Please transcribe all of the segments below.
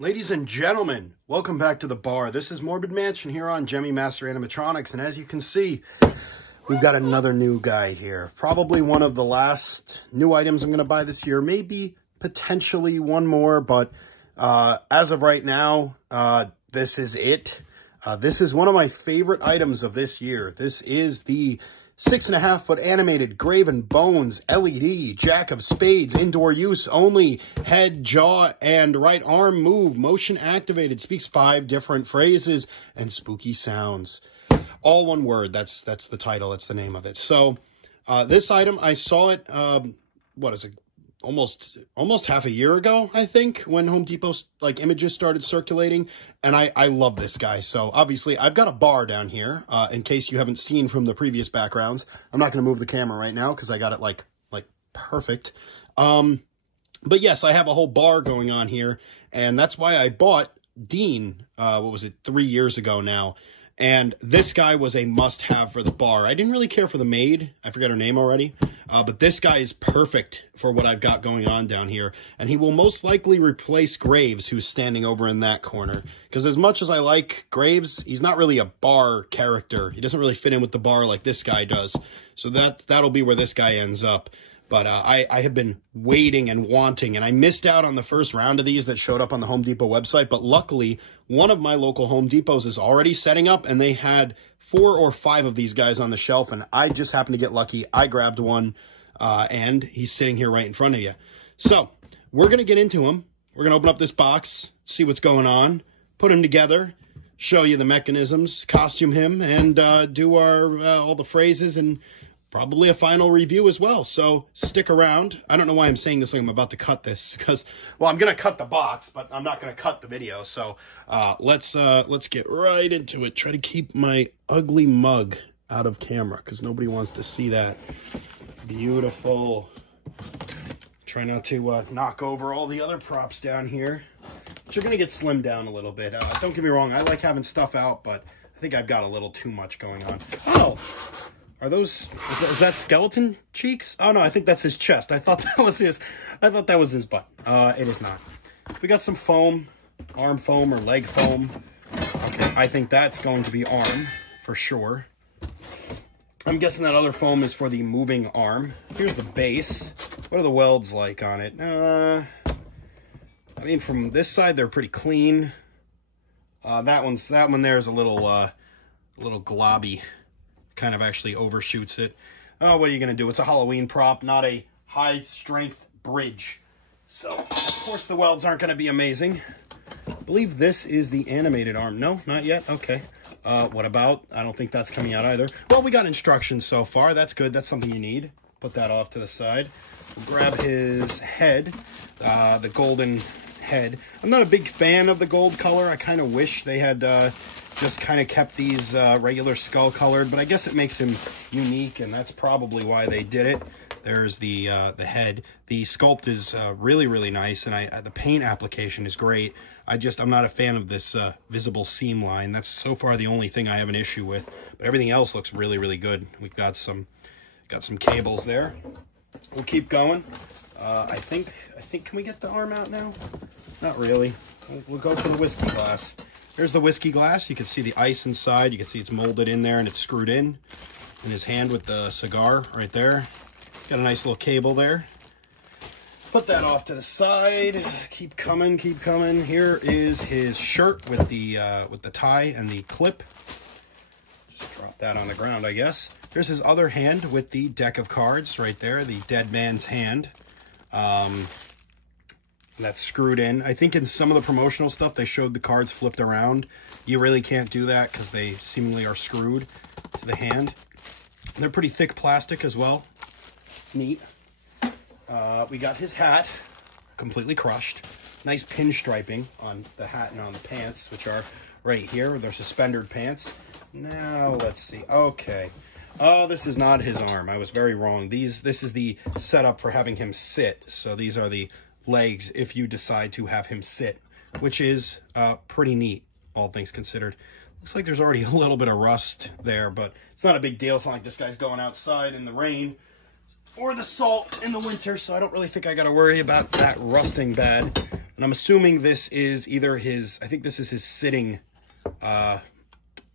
Ladies and gentlemen, welcome back to the bar. This is Morbid Mansion here on Gemmy Master Animatronics, and as you can see, we've got another new guy here. Probably one of the last new items I'm going to buy this year. Maybe potentially one more, but as of right now, this is it. This is one of my favorite items of this year. This is the 6.5-foot animated Graven Bones LED Jack of Spades, indoor use only, head, jaw, and right arm move, motion activated, speaks 5 different phrases and spooky sounds. All one word. That's the title. That's the name of it. So this item, I saw it, what is it? Almost half a year ago, I think, when Home Depot's images started circulating, and I love this guy. So obviously I've got a bar down here, in case you haven't seen from the previous backgrounds. I'm not going to move the camera right now because I got it like perfect. But yes, I have a whole bar going on here, and that's why I bought Dean, what was it, 3 years ago now. And this guy was a must-have for the bar. I didn't really care for the maid. I forgot her name already. But this guy is perfect for what I've got going on down here. And he will most likely replace Graves, who's standing over in that corner. Because as much as I like Graves, he's not really a bar character. He doesn't really fit in with the bar like this guy does. So that'll be where this guy ends up. But I have been waiting and wanting, and I missed out on the first round of these that showed up on the Home Depot website. But luckily, one of my local Home Depots is already setting up, and they had 4 or 5 of these guys on the shelf, and I just happened to get lucky. I grabbed one, and he's sitting here right in front of you. So we're going to get into him. We're going to open up this box, see what's going on, put him together, show you the mechanisms, costume him, and do our all the phrases and probably a final review as well. So stick around. I don't know why I'm saying this like I'm about to cut this, because, well, I'm going to cut the box, but I'm not going to cut the video. So let's get right into it. Try to keep my ugly mug out of camera because nobody wants to see that. Beautiful. Try not to knock over all the other props down here, which are going to get slimmed down a little bit. Don't get me wrong. I like having stuff out, but I think I've got a little too much going on. Oh! Are those, is that skeleton cheeks? Oh no, I think that's his chest. I thought that was his butt. It is not. We got some foam, arm foam or leg foam. Okay, I think that's going to be arm for sure. I'm guessing that other foam is for the moving arm. Here's the base. What are the welds like on it? I mean, from this side, they're pretty clean. That one there is a little globby. Kind of actually overshoots it. Oh, what are you going to do? It's a Halloween prop, not a high-strength bridge. So, of course, the welds aren't going to be amazing. I believe this is the animated arm. No, not yet? Okay. What about? I don't think that's coming out either. Well, we got instructions so far. That's good. That's something you need. Put that off to the side. We'll grab his head, the golden head. I'm not a big fan of the gold color. I kind of wish they had just kind of kept these regular skull colored, but I guess it makes him unique, and that's probably why they did it. There's the head. The sculpt is really, really nice, and the paint application is great. I'm not a fan of this visible seam line. That's so far the only thing I have an issue with, but everything else looks really, really good. We've got some cables there. We'll keep going. I think, can we get the arm out now? Not really. We'll go for the whiskey glass. There's the whiskey glass. You can see the ice inside. You can see it's molded in there and it's screwed in his hand with the cigar right there. Got a nice little cable there. Put that off to the side. Keep coming, keep coming. Here is his shirt with the tie and the clip. Just drop that on the ground, I guess. There's his other hand with the deck of cards right there, the dead man's hand. That's screwed in. I think in some of the promotional stuff, they showed the cards flipped around. You really can't do that because they seemingly are screwed to the hand. And they're pretty thick plastic as well. Neat. We got his hat, completely crushed. Nice pinstriping on the hat and on the pants, which are right here. They're suspendered pants. Now, let's see. Okay. Oh, this is not his arm. I was very wrong. This is the setup for having him sit. So these are the legs if you decide to have him sit, which is pretty neat, all things considered. Looks like there's already a little bit of rust there, but it's not a big deal. It's not like this guy's going outside in the rain or the salt in the winter, so I don't really think I got to worry about that rusting bad. And I'm assuming this is either his, I think this is his sitting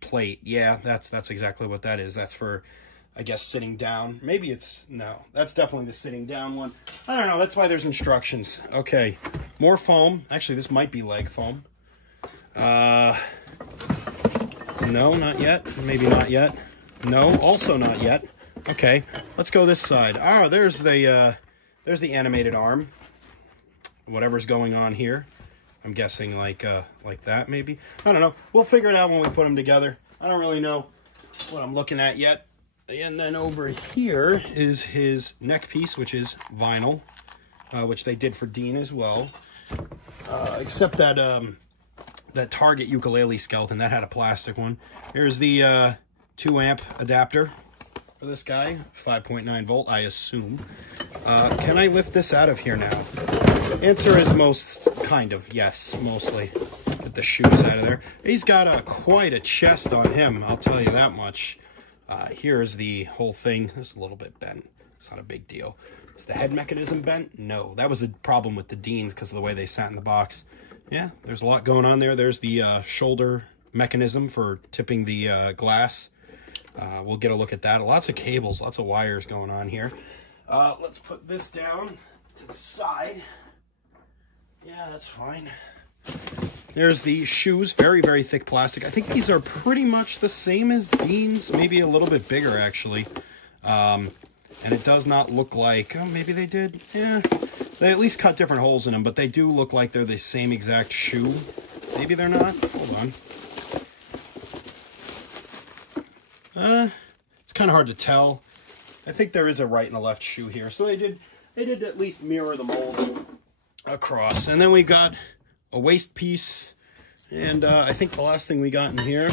plate. Yeah, that's exactly what that is. That's for, I guess, sitting down. Maybe it's, no, that's definitely the sitting down one. I don't know, that's why there's instructions. Okay, more foam. Actually, this might be leg foam. No, not yet. Maybe not yet. No, also not yet. Okay, let's go this side. Oh, there's the animated arm. Whatever's going on here. I'm guessing like that, maybe. I don't know. We'll figure it out when we put them together. I don't really know what I'm looking at yet. And then over here is his neck piece, which is vinyl, which they did for Dean as well. Except that that Target ukulele skeleton, that had a plastic one. Here's the 2 amp adapter for this guy, 5.9 volt, I assume. Can I lift this out of here now? Answer is most kind of, yes, mostly. Get the shoes out of there. He's got quite a chest on him, I'll tell you that much. Here's the whole thing. This is a little bit bent. It's not a big deal. Is the head mechanism bent? No. That was a problem with the Deans because of the way they sat in the box. Yeah, there's a lot going on there. There's the shoulder mechanism for tipping the glass. We'll get a look at that. Lots of cables, lots of wires going on here. Let's put this down to the side. Yeah, that's fine. There's the shoes, very, very thick plastic. I think these are pretty much the same as Dean's, maybe a little bit bigger, actually. And it does not look like, oh, maybe they did. Yeah, they at least cut different holes in them, but they do look like they're the same exact shoe. Maybe they're not. Hold on. It's kind of hard to tell. I think there is a right and a left shoe here. So they did at least mirror the mold across. And then we got a waist piece, and I think the last thing we got in here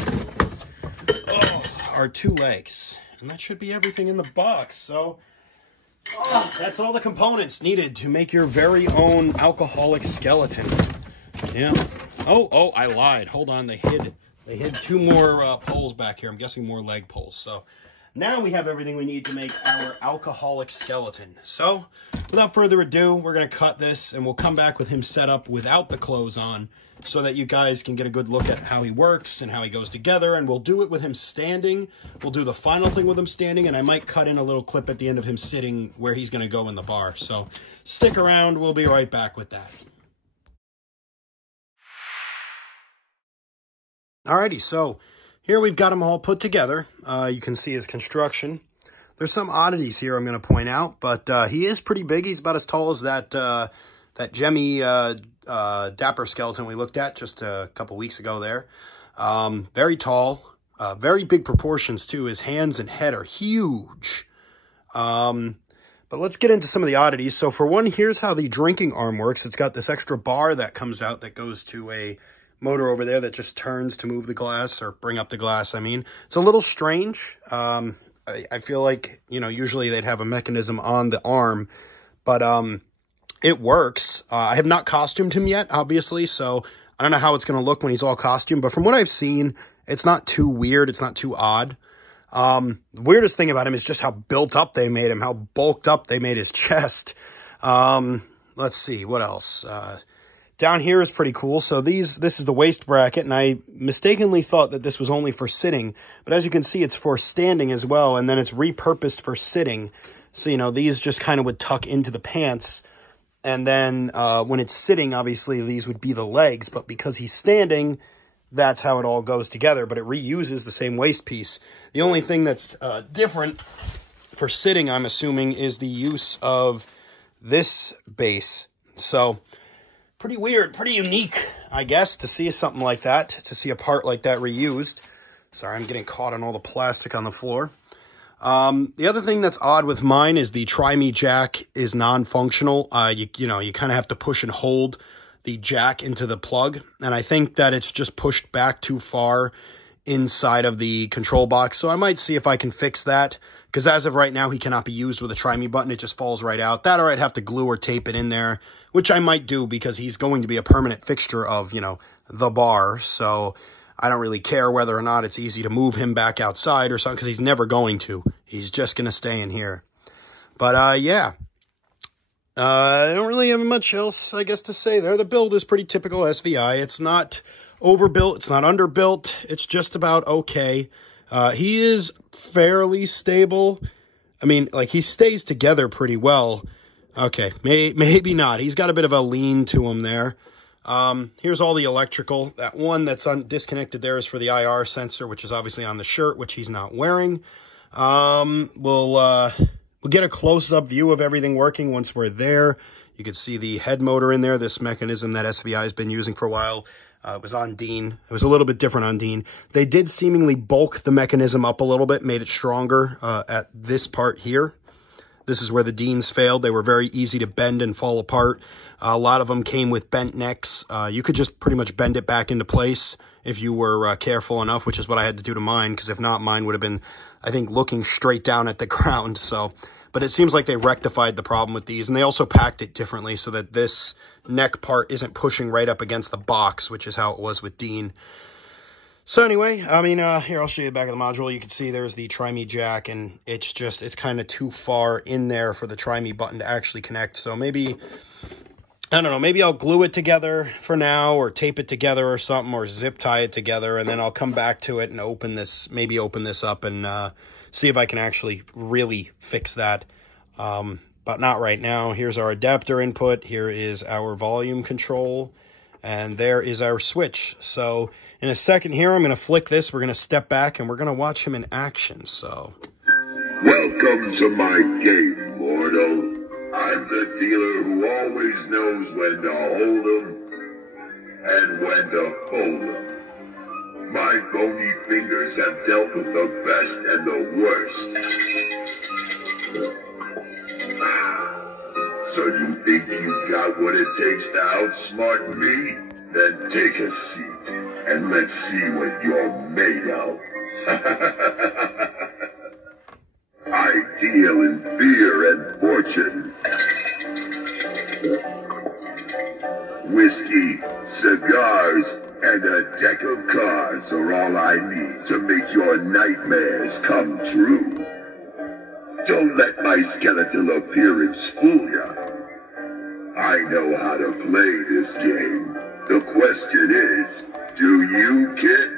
are 2 legs, and that should be everything in the box. So that's all the components needed to make your very own alcoholic skeleton. Yeah. Oh, I lied. Hold on, they hid 2 more poles back here. I'm guessing more leg poles. So now we have everything we need to make our alcoholic skeleton. So without further ado, we're going to cut this, and we'll come back with him set up without the clothes on so that you guys can get a good look at how he works and how he goes together. And we'll do it with him standing. We'll do the final thing with him standing, and I might cut in a little clip at the end of him sitting where he's going to go in the bar. So stick around. We'll be right back with that. Alrighty, so here we've got them all put together. You can see his construction. There's some oddities here I'm going to point out, but he is pretty big. He's about as tall as that Jemmy Dapper skeleton we looked at just a couple weeks ago there. Very tall, very big proportions too. His hands and head are huge. But let's get into some of the oddities. So for one, here's how the drinking arm works. It's got this extra bar that comes out that goes to a motor over there that just turns to move the glass, or bring up the glass, I mean. It's a little strange. I feel like, you know, usually they'd have a mechanism on the arm, but it works. I have not costumed him yet, obviously, so I don't know how it's going to look when he's all costumed, but from what I've seen, it's not too weird. It's not too odd. The weirdest thing about him is just how built up they made him, how bulked up they made his chest. Let's see, what else? Down here is pretty cool. So this is the waist bracket, and I mistakenly thought that this was only for sitting, but as you can see, it's for standing as well, and then it's repurposed for sitting. So, you know, these just kind of would tuck into the pants, and then when it's sitting, obviously, these would be the legs, but because he's standing, that's how it all goes together, but it reuses the same waist piece. The only thing that's different for sitting, I'm assuming, is the use of this base. So pretty weird, pretty unique, I guess, to see something like that, to see a part like that reused. Sorry, I'm getting caught on all the plastic on the floor. The other thing that's odd with mine is the Try-Me jack is non-functional. You know, you kind of have to push and hold the jack into the plug, and I think that it's just pushed back too far inside of the control box. So I might see if I can fix that, because as of right now, he cannot be used with a Try-Me button. It just falls right out. That, or I'd have to glue or tape it in there, which I might do because he's going to be a permanent fixture of, you know, the bar. So I don't really care whether or not it's easy to move him back outside or something, because he's never going to. He's just going to stay in here. But yeah, I don't really have much else, I guess, to say there. The build is pretty typical SVI. It's not overbuilt. It's not underbuilt. It's just about okay. He is fairly stable. I mean, like, he stays together pretty well. Okay, maybe not. He's got a bit of a lean to him there. Here's all the electrical. That one that's disconnected there is for the IR sensor, which is obviously on the shirt, which he's not wearing. We'll get a close-up view of everything working once we're there. You can see the head motor in there, this mechanism that SVI has been using for a while. It was on Dean. It was a little bit different on Dean. They did seemingly bulk the mechanism up a little bit, made it stronger at this part here. This is where the Deans failed. They were very easy to bend and fall apart. A lot of them came with bent necks. You could just pretty much bend it back into place if you were careful enough, which is what I had to do to mine, because if not, mine would have been, I think, looking straight down at the ground. So, but it seems like they rectified the problem with these, and they also packed it differently so that this neck part isn't pushing right up against the box, which is how it was with Dean. So anyway, I mean, here, I'll show you the back of the module. You can see there's the Try-Me jack, and it's kind of too far in there for the Try-Me button to actually connect. So maybe, I don't know, maybe I'll glue it together for now, or tape it together or something, or zip tie it together, and then I'll come back to it and open this up and see if I can actually really fix that. But not right now. Here's our adapter input. Here is our volume control. And there is our switch. So in a second here, I'm going to flick this. We're going to step back and we're going to watch him in action. So, welcome to my game, mortal. I'm the dealer who always knows when to hold 'em and when to hold 'em. My bony fingers have dealt with the best and the worst. So you think you've got what it takes to outsmart me? Then take a seat, and let's see what you're made of. I deal in fear and fortune. Whiskey, cigars, and a deck of cards are all I need to make your nightmares come true. Don't let my skeletal appearance fool ya. I know how to play this game. The question is, do you, kid?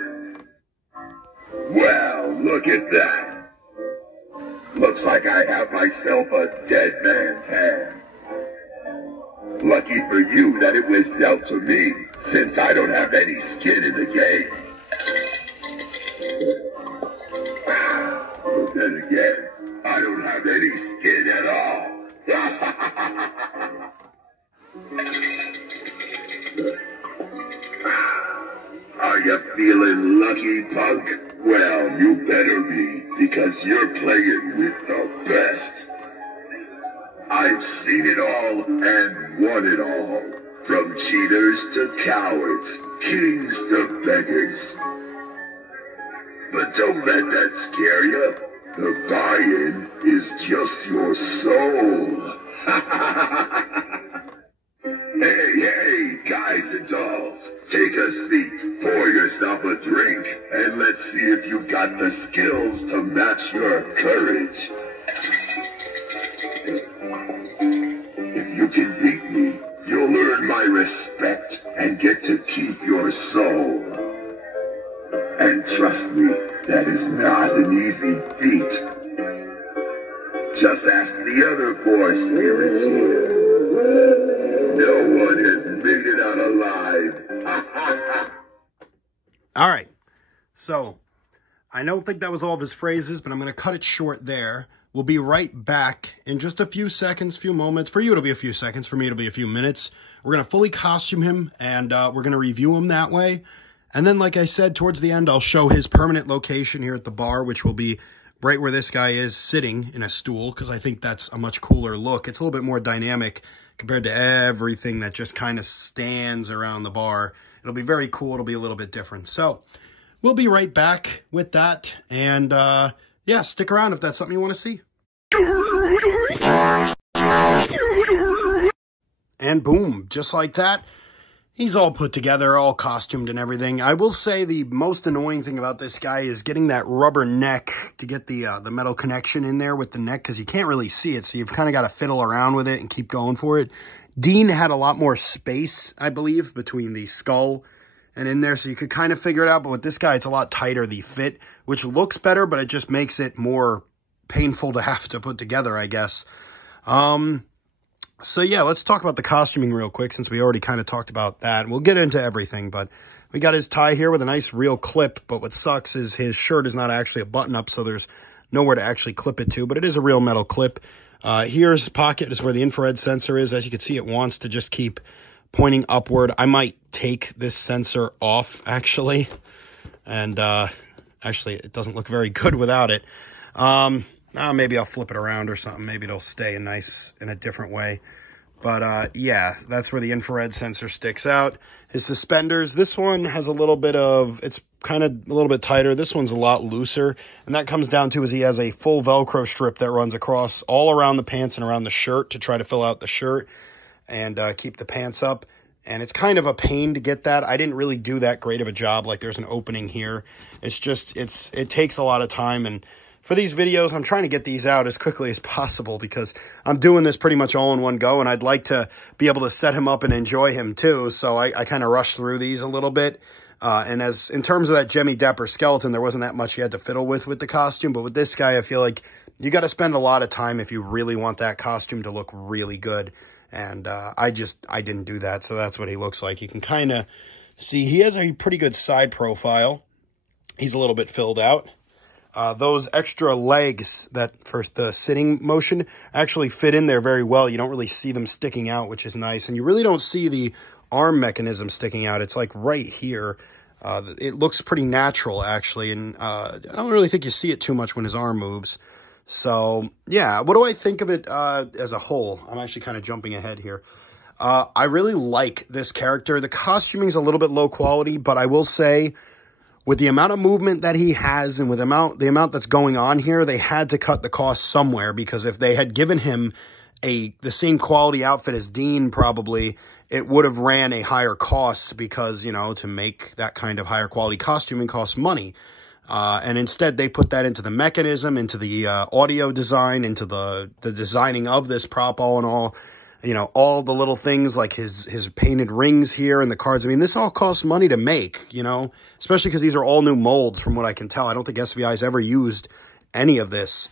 Well, look at that. Looks like I have myself a dead man's hand. Lucky for you that it was dealt to me, since I don't have any skin in the game. But then again, I don't have any skin at all. Are you feeling lucky, punk? Well, you better be, because you're playing with the best. I've seen it all and won it all. From cheaters to cowards, kings to beggars. But don't let that scare you. The buy-in is just your soul. Hey, guys and dolls, take a seat, pour yourself a drink, and let's see if you've got the skills to match your courage. If you can beat me, you'll earn my respect and get to keep your soul. And trust me, that is not an easy feat. Just ask the other four spirits here. No one has made it out alive. all right. So, I don't think that was all of his phrases, but I'm going to cut it short there. We'll be right back in just a few seconds, few moments. For you, it'll be a few seconds. For me, it'll be a few minutes. We're going to fully costume him, and we're going to review him that way. And then, like I said, towards the end, I'll show his permanent location here at the bar, which will be right where this guy is sitting in a stool, because I think that's a much cooler look. It's a little bit more dynamic compared to everything that just kind of stands around the bar. It'll be very cool. It'll be a little bit different. So we'll be right back with that. And yeah, stick around if that's something you want to see. And boom, just like that. He's all put together, all costumed and everything. I will say the most annoying thing about this guy is getting that rubber neck to get the metal connection in there with the neck, because you can't really see it, so you've kind of got to fiddle around with it and keep going for it. Dean had a lot more space, I believe, between the skull and in there, so you could kind of figure it out, but with this guy, it's a lot tighter, the fit, which looks better, but it just makes it more painful to have to put together, I guess. So yeah, let's talk about the costuming real quick, since we already kind of talked about that. We'll get into everything, but we got his tie here with a nice real clip, but what sucks is his shirt is not actually a button-up, so there's nowhere to actually clip it to, but it is a real metal clip. Here's his pocket, is where the infrared sensor is. As you can see, it wants to just keep pointing upward. I might take this sensor off, actually, and actually, it doesn't look very good without it. Maybe I'll flip it around or something. Maybe it'll stay nice in a different way. But, yeah, that's where the infrared sensor sticks out. His suspenders, this one has a little bit of, it's kind of a little bit tighter. This one's a lot looser. And that comes down to is he has a full Velcro strip that runs across all around the pants and around the shirt to try to fill out the shirt and keep the pants up. And it's kind of a pain to get that. I didn't really do that great of a job. Like, there's an opening here. It's just, it takes a lot of time. And for these videos, I'm trying to get these out as quickly as possible because I'm doing this pretty much all in one go, and I'd like to be able to set him up and enjoy him too. So I kind of rushed through these a little bit. And as in terms of that Jemmy Depper skeleton, there wasn't that much you had to fiddle with the costume. But with this guy, I feel like you got to spend a lot of time if you really want that costume to look really good. And I didn't do that. So that's what he looks like. You can kind of see he has a pretty good side profile. He's a little bit filled out. Those extra legs that for the sitting motion actually fit in there very well. You don't really see them sticking out, which is nice. And you really don't see the arm mechanism sticking out. It's like right here. It looks pretty natural, actually. And I don't really think you see it too much when his arm moves. So, yeah. What do I think of it as a whole? I'm actually kind of jumping ahead here. I really like this character. The costuming is a little bit low quality, but I will say, with the amount of movement that he has and with the amount that's going on here, they had to cut the cost somewhere, because if they had given him the same quality outfit as Dean, probably it would have ran a higher cost, because, you know, to make that kind of higher quality costuming costs money. And instead they put that into the mechanism, into the audio design, into the designing of this prop, all in all. You know, all the little things like his painted rings here and the cards. I mean, this all costs money to make, you know, especially because these are all new molds from what I can tell. I don't think SVI's ever used any of this.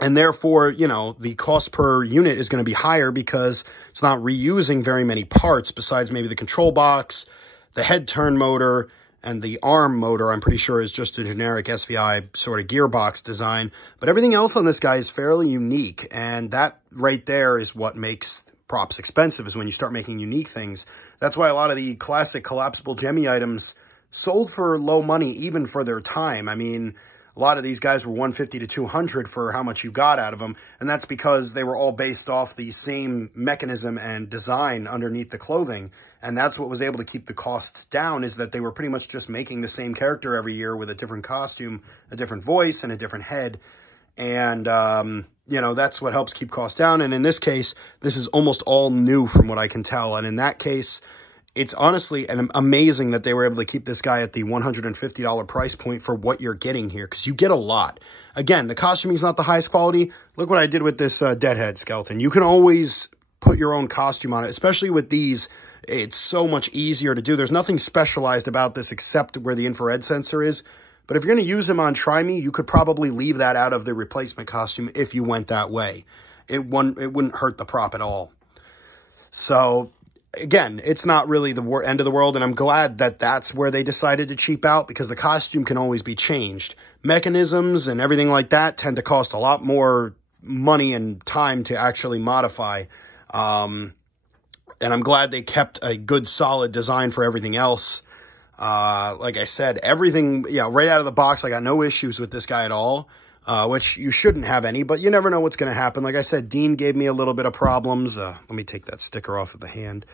And therefore, you know, the cost per unit is going to be higher because it's not reusing very many parts besides maybe the control box, the head turn motor, and the arm motor, I'm pretty sure, is just a generic SVI sort of gearbox design. But everything else on this guy is fairly unique. And that right there is what makes props expensive, is when you start making unique things. That's why a lot of the classic collapsible Jemmy items sold for low money, even for their time. I mean, a lot of these guys were $150 to $200 for how much you got out of them. And that's because they were all based off the same mechanism and design underneath the clothing. And that's what was able to keep the costs down, is that they were pretty much just making the same character every year with a different costume, a different voice, and a different head. And, you know, that's what helps keep costs down. And in this case, this is almost all new from what I can tell. And in that case, it's honestly amazing that they were able to keep this guy at the $150 price point for what you're getting here, because you get a lot. Again, the costuming is not the highest quality. Look what I did with this Deadhead skeleton. You can always put your own costume on it, especially with these. It's so much easier to do. There's nothing specialized about this except where the infrared sensor is. But if you're going to use him on Try Me, you could probably leave that out of the replacement costume if you went that way. It wouldn't hurt the prop at all. So, again, it's not really the end of the world, and I'm glad that that's where they decided to cheap out, because the costume can always be changed. Mechanisms and everything like that tend to cost a lot more money and time to actually modify. And I'm glad they kept a good, solid design for everything else. Like I said, everything, yeah, right out of the box, I got no issues with this guy at all, which you shouldn't have any, but you never know what's going to happen. Like I said, Dean gave me a little bit of problems. Let me take that sticker off of the hand.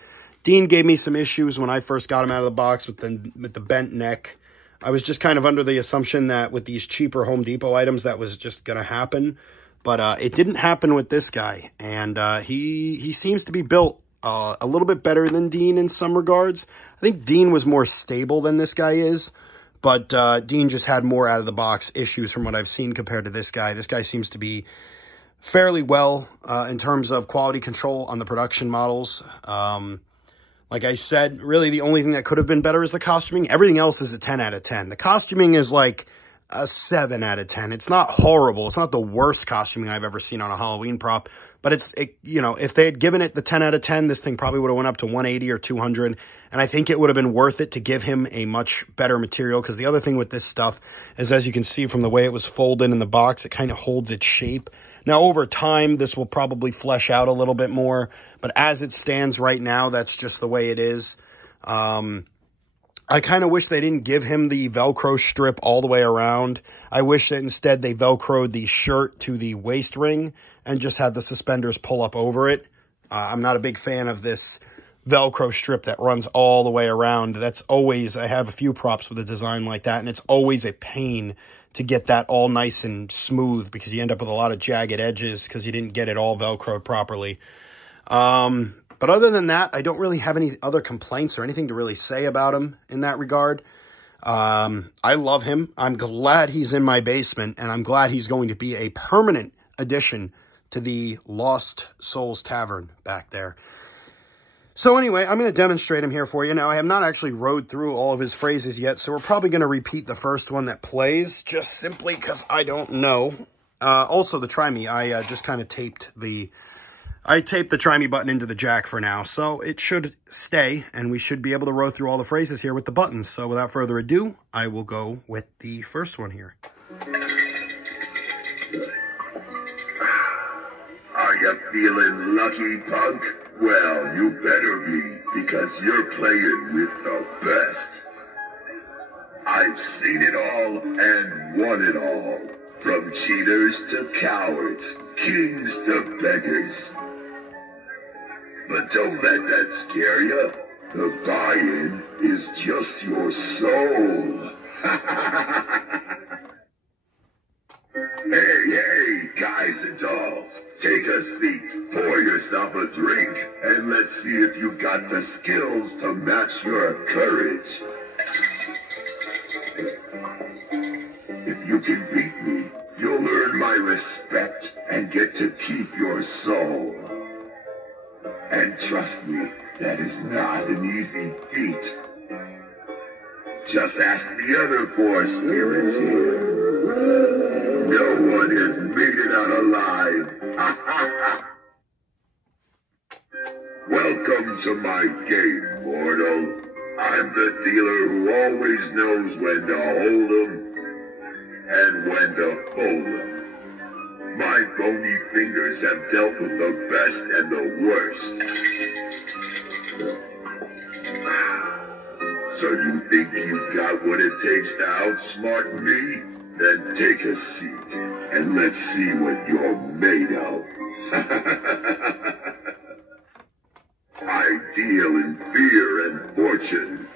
Dean gave me some issues when I first got him out of the box with the bent neck. I was just kind of under the assumption that with these cheaper Home Depot items, that was just going to happen. But it didn't happen with this guy. And he seems to be built a little bit better than Dean in some regards. I think Dean was more stable than this guy is, but Dean just had more out-of-the-box issues from what I've seen compared to this guy. This guy seems to be fairly well in terms of quality control on the production models. Like I said, really the only thing that could have been better is the costuming. Everything else is a 10 out of 10. The costuming is like a 7 out of 10. It's not horrible. It's not the worst costuming I've ever seen on a Halloween prop, but you know, if they had given it the 10 out of 10, this thing probably would have went up to 180 or 200. And I think it would have been worth it to give him a much better material. Because the other thing with this stuff is, as you can see from the way it was folded in the box, it kind of holds its shape. Now, over time, this will probably flesh out a little bit more, but as it stands right now, that's just the way it is. I kind of wish they didn't give him the Velcro strip all the way around. I wish that instead they Velcroed the shirt to the waist ring and just had the suspenders pull up over it. I'm not a big fan of this Velcro strip that runs all the way around. That's always, I have a few props with a design like that, and it's always a pain to get that all nice and smooth because you end up with a lot of jagged edges because you didn't get it all Velcroed properly. But other than that, I don't really have any other complaints or anything to really say about him in that regard. I love him. I'm glad he's in my basement, and I'm glad he's going to be a permanent addition to the Lost Souls Tavern back there. So anyway, I'm going to demonstrate him here for you. Now, I have not actually rode through all of his phrases yet, so we're probably going to repeat the first one that plays, just simply because I don't know. Also, the Try Me, I just kind of taped the Try Me button into the jack for now, so it should stay, and we should be able to row through all the phrases here with the buttons. So without further ado, I will go with the first one here. Are you feeling lucky, punk? Well, you better be, because you're playing with the best. I've seen it all and won it all. From cheaters to cowards, kings to beggars. But don't let that scare you. The buy-in is just your soul. Hey, guys and dolls, take a seat, pour yourself a drink, and let's see if you've got the skills to match your courage. If you can beat me, you'll earn my respect and get to keep your soul. And trust me, that is not an easy feat. Just ask the other 4 spirits here. No one has made it out alive. Welcome to my game, mortal. I'm the dealer who always knows when to hold 'em and when to fold 'em. My bony fingers have dealt with the best and the worst. So you think you've got what it takes to outsmart me? Then take a seat, and let's see what you're made of. I deal in fear and fortune.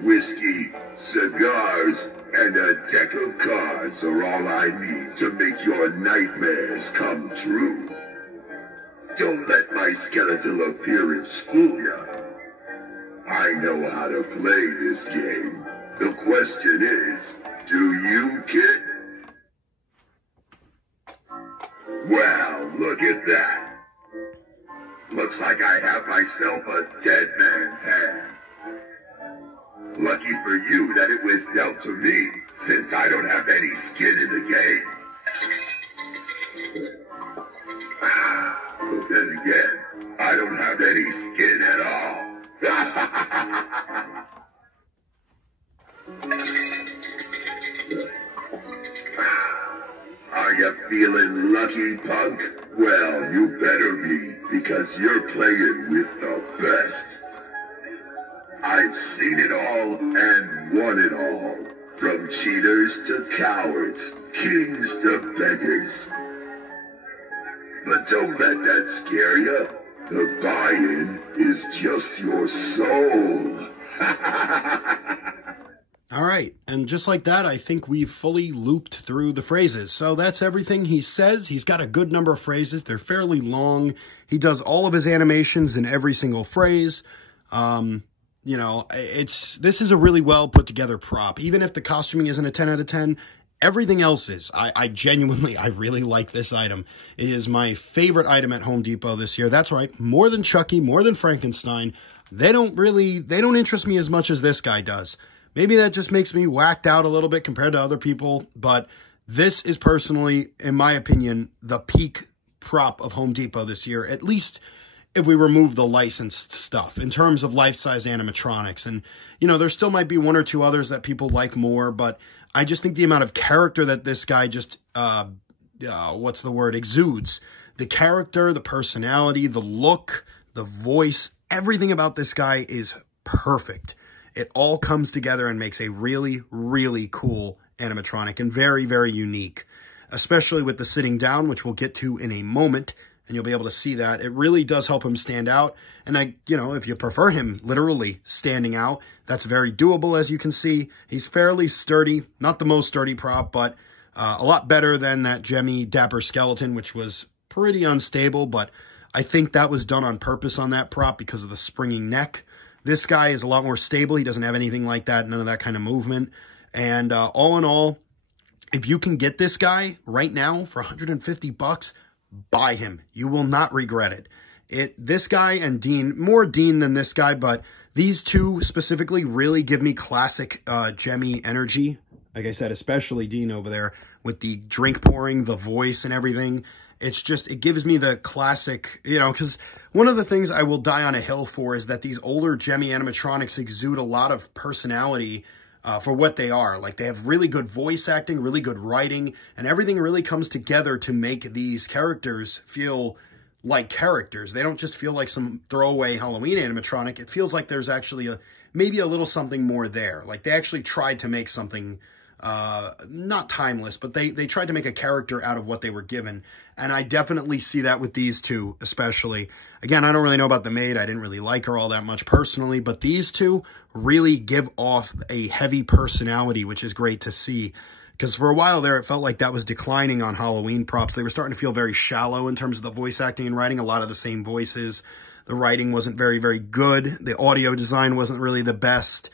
Whiskey, cigars, and a deck of cards are all I need to make your nightmares come true. Don't let my skeletal appearance fool you. I know how to play this game. The question is, do you, kid? Well, look at that. Looks like I have myself a dead man's hand. Lucky for you that it was dealt to me, since I don't have any skin in the game. But then again, I don't have any skin at all. Are you feeling lucky, punk? Well, you better be, because you're playing with the best. I've seen it all and won it all. From cheaters to cowards, kings to beggars. But don't let that scare you. The buy-in is just your soul. All right, and just like that, I think we've fully looped through the phrases. So that's everything he says. He's got a good number of phrases. They're fairly long. He does all of his animations in every single phrase. You know, this is a really well put together prop. Even if the costuming isn't a 10 out of 10, everything else is. I genuinely, I really like this item. It is my favorite item at Home Depot this year. That's right, more than Chucky, more than Frankenstein. They don't interest me as much as this guy does. Maybe that just makes me whacked out a little bit compared to other people, but this is personally, in my opinion, the peak prop of Home Depot this year, at least if we remove the licensed stuff in terms of life-size animatronics. And, you know, there still might be one or two others that people like more, but I just think the amount of character that this guy just, exudes. The character, the personality, the look, the voice, everything about this guy is perfect. It all comes together and makes a really, really cool animatronic and very, very unique, especially with the sitting down, which we'll get to in a moment, and you'll be able to see that. It really does help him stand out. And if you prefer him literally standing out, that's very doable, as you can see. He's fairly sturdy, not the most sturdy prop, but a lot better than that Jemmy Dapper skeleton, which was pretty unstable, but I think that was done on purpose on that prop because of the springing neck. This guy is a lot more stable. He doesn't have anything like that, none of that kind of movement. And all in all, if you can get this guy right now for 150 bucks, buy him. You will not regret it. This guy and Dean, more Dean than this guy, but these two specifically really give me classic Jemmy energy. Like I said, especially Dean over there with the drink pouring, the voice and everything. It's just, it gives me the classic, because one of the things I will die on a hill for is that these older Jemmy animatronics exude a lot of personality for what they are. Like, they have really good voice acting, really good writing, and everything really comes together to make these characters feel like characters. They don't just feel like some throwaway Halloween animatronic. It feels like there's actually maybe a little something more there. Like, they actually tried to make something not timeless, but they tried to make a character out of what they were given. And I definitely see that with these two, especially. Again, I don't really know about the maid. I didn't really like her all that much personally, but these two really give off a heavy personality, which is great to see. Because for a while there, it felt like that was declining on Halloween props. They were starting to feel very shallow in terms of the voice acting and writing, a lot of the same voices. The writing wasn't very, very good. The audio design wasn't really the best.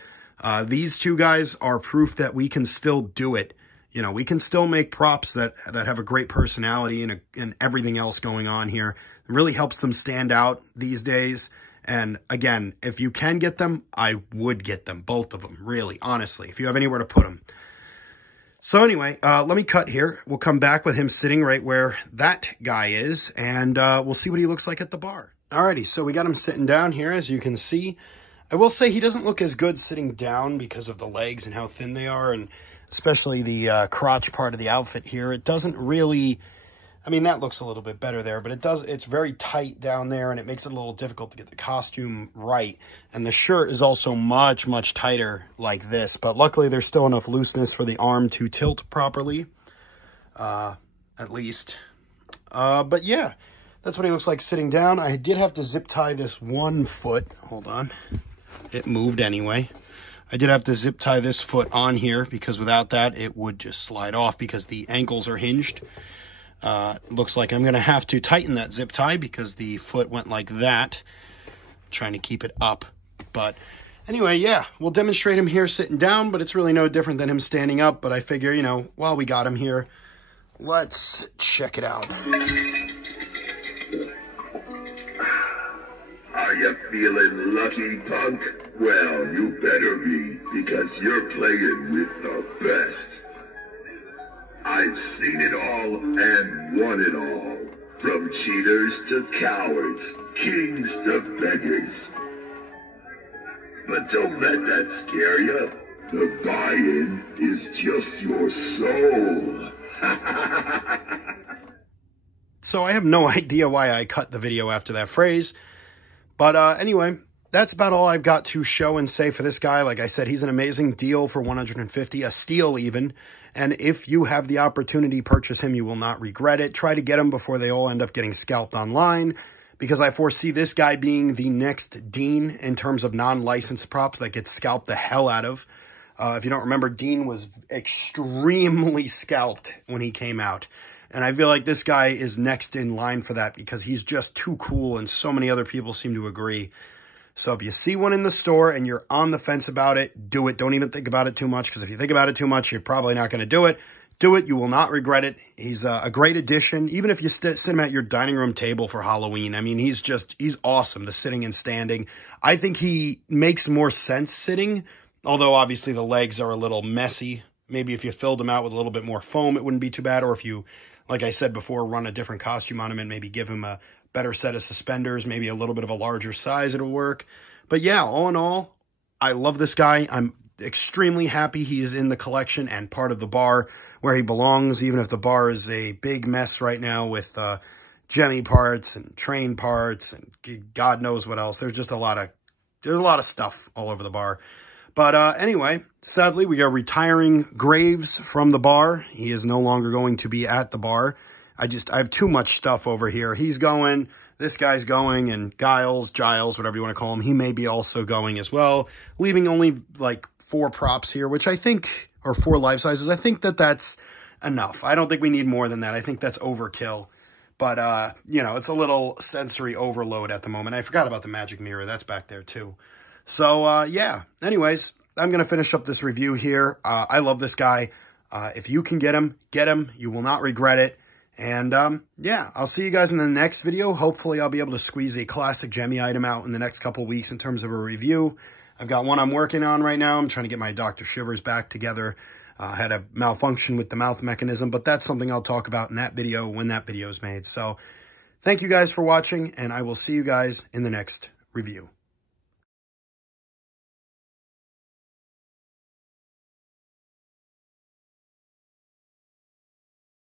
These two guys are proof that we can still do it. We can still make props that have a great personality and everything else going on here. It really helps them stand out these days. And again, if you can get them, I would get them, both of them, really, honestly, if you have anywhere to put them. So anyway, let me cut here. We'll come back with him sitting right where that guy is, and we'll see what he looks like at the bar. Alrighty, so we got him sitting down here, as you can see. I will say he doesn't look as good sitting down because of the legs and how thin they are, and especially the crotch part of the outfit here. It doesn't really, I mean, that looks a little bit better there, but it's very tight down there, and it makes it a little difficult to get the costume right. And the shirt is also much, much tighter like this, but luckily there's still enough looseness for the arm to tilt properly, at least. But yeah, that's what he looks like sitting down. I did have to zip tie this one foot. Hold on. It moved anyway. I did have to zip tie this foot on here because without that, it would just slide off because the ankles are hinged. Looks like I'm going to have to tighten that zip tie because the foot went like that. Trying to keep it up. But anyway, yeah, we'll demonstrate him here sitting down, but it's really no different than him standing up. But I figure, while we got him here, let's check it out. Are you feeling lucky, punk? Well, you better be, because you're playing with the best. I've seen it all and won it all. From cheaters to cowards, kings to beggars. But don't let that scare you. The buy-in is just your soul. So I have no idea why I cut the video after that phrase. But anyway, that's about all I've got to show and say for this guy. Like I said, he's an amazing deal for $150, a steal even. And if you have the opportunity, purchase him. You will not regret it. Try to get him before they all end up getting scalped online, because I foresee this guy being the next Dean in terms of non-licensed props that gets scalped the hell out of. If you don't remember, Dean was extremely scalped when he came out. And I feel like this guy is next in line for that because he's just too cool and so many other people seem to agree. So if you see one in the store and you're on the fence about it, do it. Don't even think about it too much, because if you think about it too much, you're probably not going to do it. Do it. You will not regret it. He's a great addition. Even if you sit him at your dining room table for Halloween, I mean, he's awesome, the sitting and standing. I think he makes more sense sitting, although obviously the legs are a little messy. Maybe if you filled him out with a little bit more foam, it wouldn't be too bad. Or if you, like I said before, run a different costume on him and maybe give him a better set of suspenders, maybe a little bit of a larger size, it'll work. But yeah, all in all, I love this guy. I'm extremely happy he is in the collection and part of the bar where he belongs, even if the bar is a big mess right now with Jemmy parts and train parts and God knows what else. There's a lot of stuff all over the bar. But anyway, sadly, we are retiring Graves from the bar. He is no longer going to be at the bar. I have too much stuff over here. He's going, this guy's going, and Giles, whatever you want to call him, he may be also going as well, leaving only like 4 props here, which I think, or 4 life sizes. I think that's enough. I don't think we need more than that. I think that's overkill. But, you know, it's a little sensory overload at the moment. I forgot about the magic mirror. That's back there too. So, yeah. Anyways, I'm going to finish up this review here. I love this guy. If you can get him, get him. You will not regret it. And, yeah, I'll see you guys in the next video. Hopefully, I'll be able to squeeze a classic Jemmy item out in the next couple weeks in terms of a review. I've got one I'm working on right now. I'm trying to get my Dr. Shivers back together. I had a malfunction with the mouth mechanism, but that's something I'll talk about in that video when that video is made. So, thank you guys for watching, and I will see you guys in the next review.